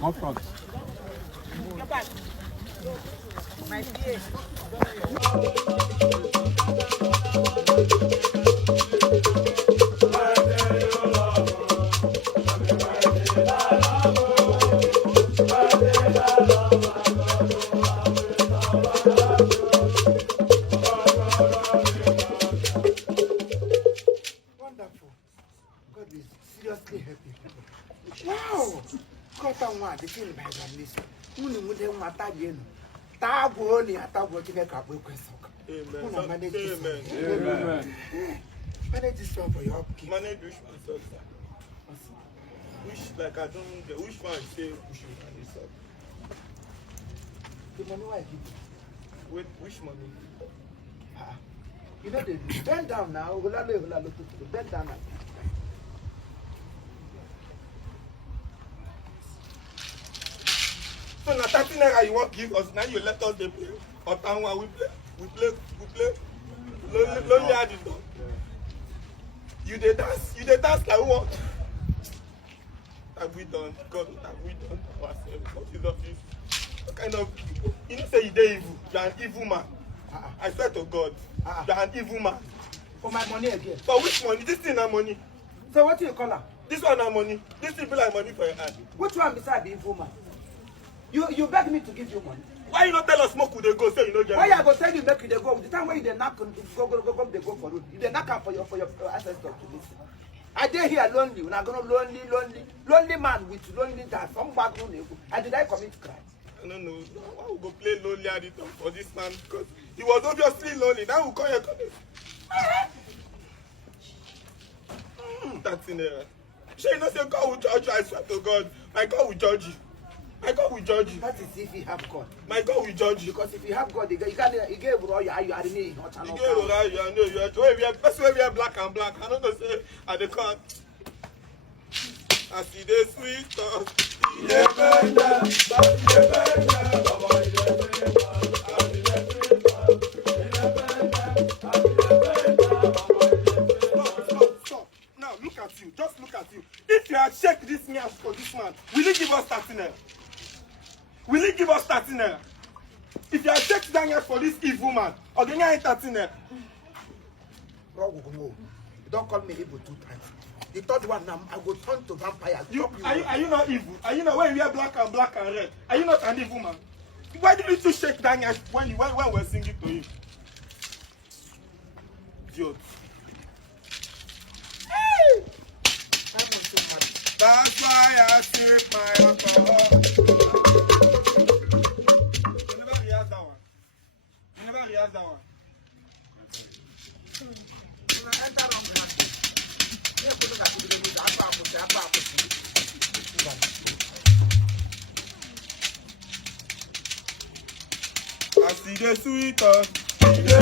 Comfort. My dear. Wonderful. God is seriously happy. Wow! Got on one, the thing by this. Only with them, what I did. Tabu only a tabu to make up with Amen. Amen. Manage this one for your upkeep. Manage which one, sir? Which, like, I don't get which one say we should manage, sir? The money I give you. Wait, which money? You know, they bend down now. Bend down now. So now 30 naira you want to give us, now you let us play. Otanwa, we play. Lonely at it. You dey dance like what? Have we done? God, have we done ourselves? What is of this? What kind of, you know say you dey evil, you are an evil man. I swear to God, you are an evil man. For my money again. For which money? This thing na money. So what do you call her? This one na money. This thing be like money for your hand. Which one beside the info man? You beg me to give you money. Why you not tell us smoke we dey go say you no get Why money? I go tell you make you dey go? The time when you dey knock, go they go for road. You dey knock am for your ancestors to listen. I dey here lonely. When I gonna lonely man with lonely dad. Some back no nego. And did I commit crime? I don't know. Why we go play lonely at it for this man? Because he was obviously lonely. Now we call your comment. That's in there. Sure, you know say God will judge you. I swear to God, my God will judge you. My God will judge you. That is if you have God. My God will judge you. Because if you have God, you gave all your you are in it. You get all right, you know, you are person we are black and black. I don't know say at the court. I see the sweet stuff. Stop. Now look at you. Just look at you. If you had checked this man for this man, will he give us 30 naira? Will he give us 30 naira? If you had checked down here for this evil man, or the guy 30 naira? Don't call me evil 2 times. The third one, I will turn to vampire. Are you not evil? Are you not when you wear black and red? Are you not an evil man? Why didn't you shake down here when we're singing to you? Idiot. Hey! That's why I sip my alcohol. You never rehearsed that one. I see the sweet, I see the